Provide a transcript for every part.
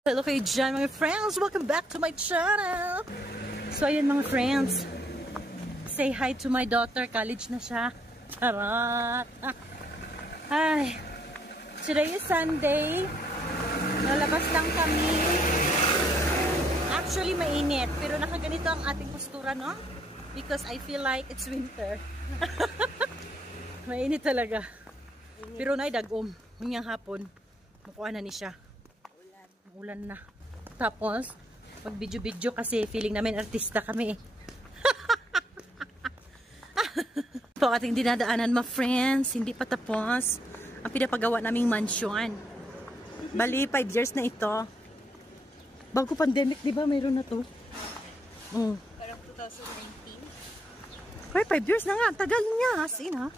Hello kayo dyan mga friends! Welcome back to my channel! So ayan mga friends, say hi to my daughter. College na siya. Charot! Ay, today is Sunday. Lalabas lang kami. Actually mainit, pero nakaganito ang ating postura, no? Because I feel like it's winter. Mainit talaga. Pero naidagom. Ngayong hapon, makuha na ni siya. Ulan na. Tapos, mag-video-video kasi feeling namin artista kami eh. Po ating dinadaanan ma friends, hindi pa tapos ang pinapagawa naming mansion. Bali, 5 years na ito. Bago pandemic, di ba? Mayroon na to. Oh. Parang 2019. Kaya 5 years na nga. Tagal niya. As in, ha?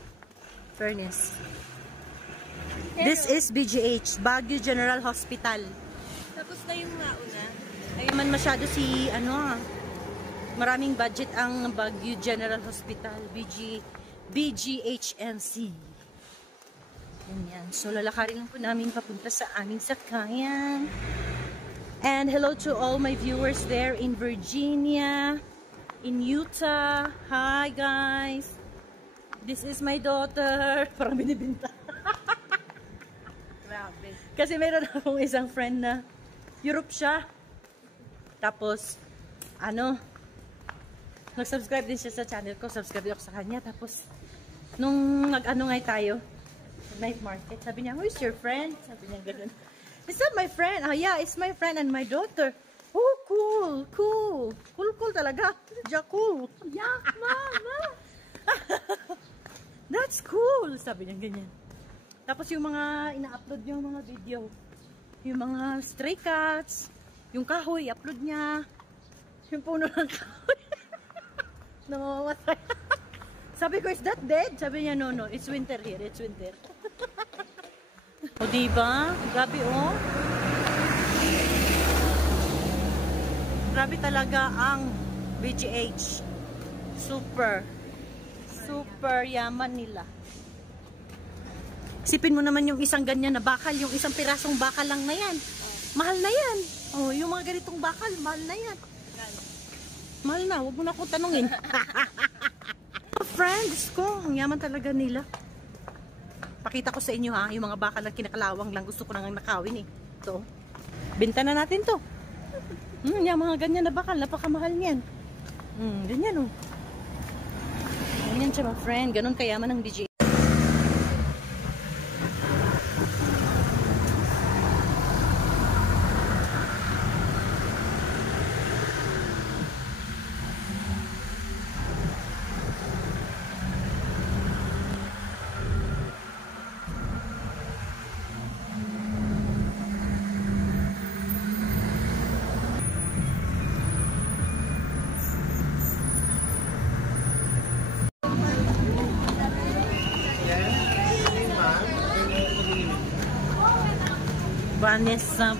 Fairness. Pero, this is BGH, Baguio General Hospital. Tapos na yung nauna. Ayun man masyado si, maraming budget ang Baguio General Hospital, BGHMC. Ganyan. So, lalakarin lang po namin papunta sa aming sakayan. And hello to all my viewers there in Virginia, in Utah. Hi, guys. This is my daughter. Parang binibinta. Grabe. Kasi meron akong isang friend na Europe siya. Tapos, nag-subscribe din siya sa channel ko. Subscribe ako sa kanya. Tapos, nung nag-ano nga tayo, night market, sabi niya, who's your friend? Sabi niya gano'n. Is that my friend? Oh yeah, it's my friend and my daughter. Oh, cool, cool. Cool talaga. Yeah, cool. Yeah, mama. That's cool. Sabi niya ganyan. Tapos yung mga ina-upload yung mga video. Yung mga stray cats, yung kahoy, upload niya. Yung puno ng kahoy. Namamatay. Sabi ko, is that dead? Sabi niya, no, it's winter here. It's winter. O, diba? Grabe, oh. Grabe talaga ang BGH. Super yaman nila. Isipin mo naman yung isang ganyan na bakal, yung isang pirasong bakal lang na yan. Mahal na yan. Oh, yung mga ganitong bakal, mahal na yan. Mahal na, huwag mo na ako tanungin. Friends ko, ang yaman talaga nila. Pakita ko sa inyo ha, yung mga bakal na kinakalawang lang, gusto ko nang nakawin eh. So, benta na natin to. Yung mga ganyan na bakal, napakamahal niyan. Ganyan oh. Ganyan siya mga friend, ganun kayaman ng BGH.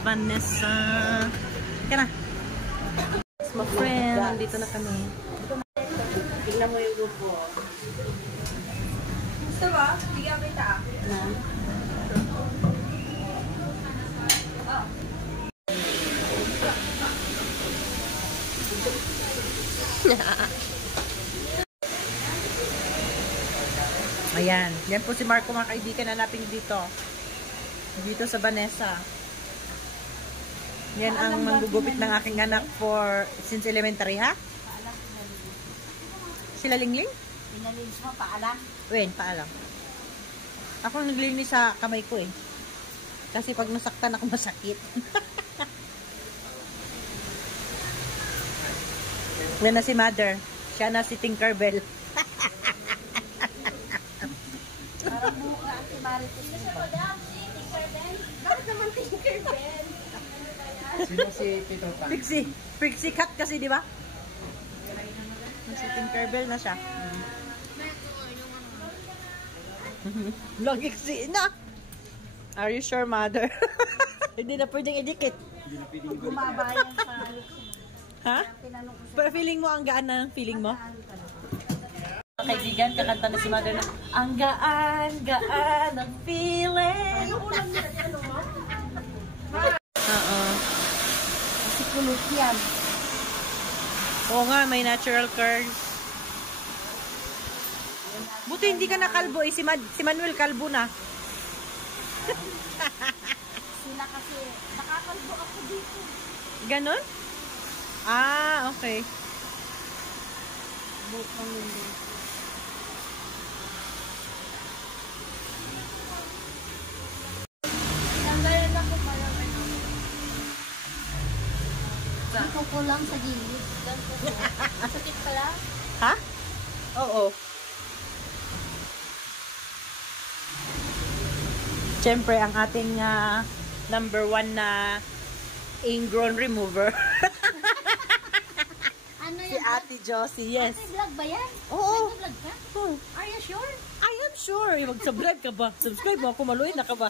Vanessa. Kaya na. My friend, nandito na kami. Tingnan mo yung grupo. Gusto ba? Bigyan kita. Ayan. Yan po si Marco, mga kaibigan, hanapin dito. Dito sa Vanessa. Yan ang manggugupit ng aking anak for since elementary, ha? Sila Lingling? Pinalinis mo, paalam? Wen, paalam. Ako naglinis sa kamay ko eh. Kasi pag nasaktan ako masakit. Yan na si Mother. Siya na si Tinkerbell. Parang mukha ang Marites. Bakit naman Tinkerbell? Sino si Peter Pan? Pixie cat kasi, di ba? Si Tinkerbell na siya. Lagiksi na. Are you sure, Mother? Hindi na pwedeng idikit. Gumabayan sa... Ha? Pero feeling mo, ang gaan na ang feeling mo? Mga kaibigan, kakanta na si Mother na ang gaan ang feeling. Oo. kulot yan. Oo nga, may natural curves. Buti hindi ka na kalbo eh. Si Manuel kalbo na. Sila kasi, nakakalbo ako dito. Ganon? Ah, okay. Bukang yun. Tanggalan ako parang ano. Dito ko lang sa gilid. Sakit pala? Ha? Oo. Siyempre, ang ating number 1 na ingrown remover. Ano Si yan? Ate Josie, yes. Ate, vlog ba yan? Oo. Nag-vlog ka? Oh, Are you sure? I am sure. Mag-subscribe ka ba? Subscribe mo ako, maluin na ka ba?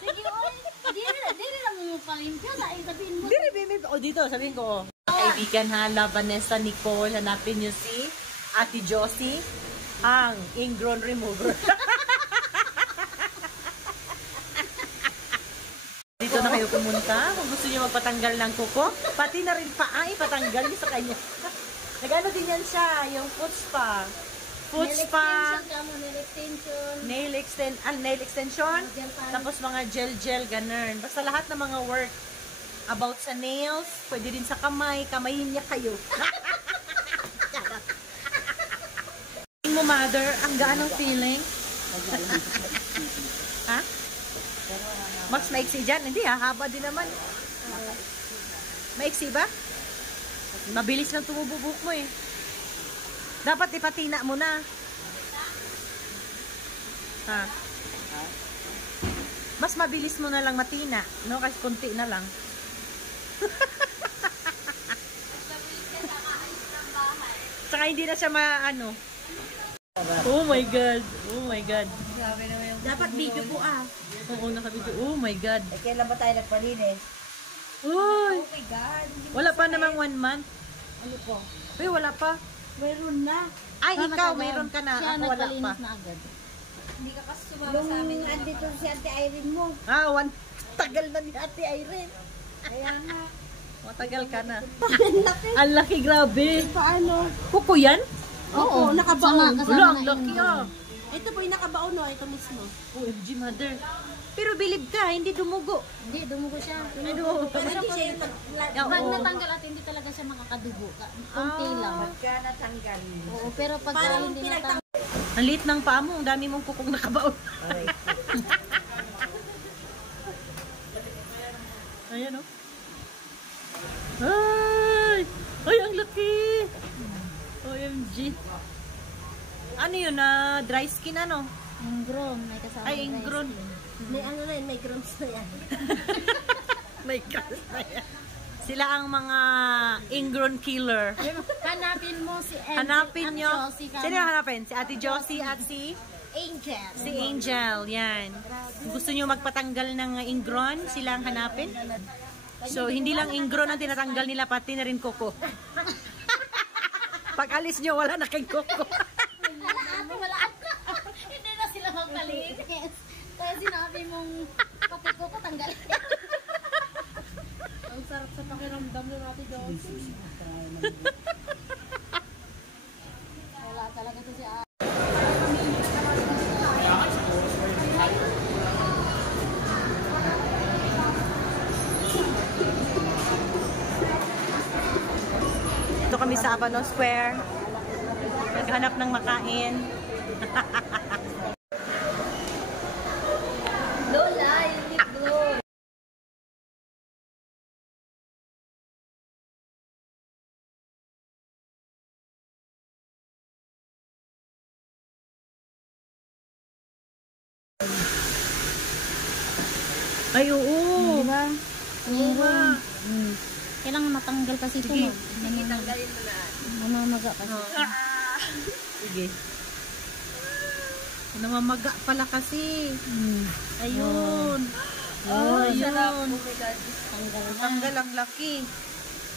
Sige, oy. Di rin lang mo palimpyo. Sabihin mo. Dili, baby. O, dito, sabihin ko. Kaibigan ha, La Vanessa Nicole, hanapin niyo si Ate Josie, ang ingrown remover. Dito na kayo pumunta. Kung gusto niyo magpatanggal ng kuko, pati na rin paa, patanggal niyo sa kanya. Nag-ano din yan siya, yung foot spa. Foot spa, nail extension, tapos mga gel, ganun. Basta lahat ng mga work about sa nails, pwede din sa kamay, kamayin niya kayo. Mo, mother, ang gaan ng feeling. Ha? Mas maiksi dyan? Hindi ha, haba din naman. Maiksi ba? Mabilis lang tumububuk mo eh. Dapat ipatina mo na. Ha? Mas mabilis mo na lang matina, no? Kasi konti na lang. Saka hindi na siya maano. Oh my God. Oh my God. Dapat video po Oo, naka-video. Oh my God. Eh, kailan ba tayo nagpalinis? Uy! Oh my God. Wala pa namang 1 month. Ano po? Uy, wala pa. Mayroon na. Ay, ikaw, mayroon ka na. Siya Ako wala pa. nagpalinis na agad. Hindi ka kasi sumama sa amin. Nung andito si Ate Irene mo. Tagal na ni Ate Irene. Kaya nga. Matagal ka na. Ang laki. Ang laki, grabe. Paano? Kuko yan? Oo, nakabaon. Wala, ang laki Ito po yung nakabaon, no? Ito mismo. OMG, mother. Pero bilib ka, hindi dumugo. Hindi, dumugo siya. Ay, dumugo. Pero hindi siya yung Oo. natanggal at hindi talaga siya makakadugo. Kunti lang. Pagka natanggal. Oo, pero pagka hindi natanggal. Ang liit ng paa mo, ang dami mong kukong nakabaon. Ayan, oh. Ay! Ay, ang laki! OMG. Ano yun, dry skin ano? Ingrown, may kasama. Ay, ingrown. May ano na yun, may growns na yan. May gas na yan. Sila ang mga ingrown killer. Hanapin mo si Hanapin nyo. Josie. Sino yung hanapin? Si Ate Josie at si Angel. Si Angel. Yan. Kung gusto nyo magpatanggal ng ingrown, sila ang hanapin. So, hindi lang ingrown ang tinatanggal nila, pati na rin kuko. Pag alis nyo, wala na kayong kuko. Wala. Hindi na sila magpalinis. Kaya sinabi mong pati ko patanggalin. Ang sarap sa pakiramdam ng Ate Josie. Wala talaga to si Ito kami sa Abano Square. Naghanap ng makain. Lola, yung lip gloss. Ay, oo. Diba? Oo nga. Kailangan matanggal kasi ito. Sige. Sige, tanggalin mo na. Mamamaga kasi. Sige. Namamaga pala kasi. Ayun. Oh, ayun. Tanggal na. Tanggal ang laki.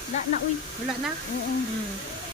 Wala na, uy. Wala na? Oo.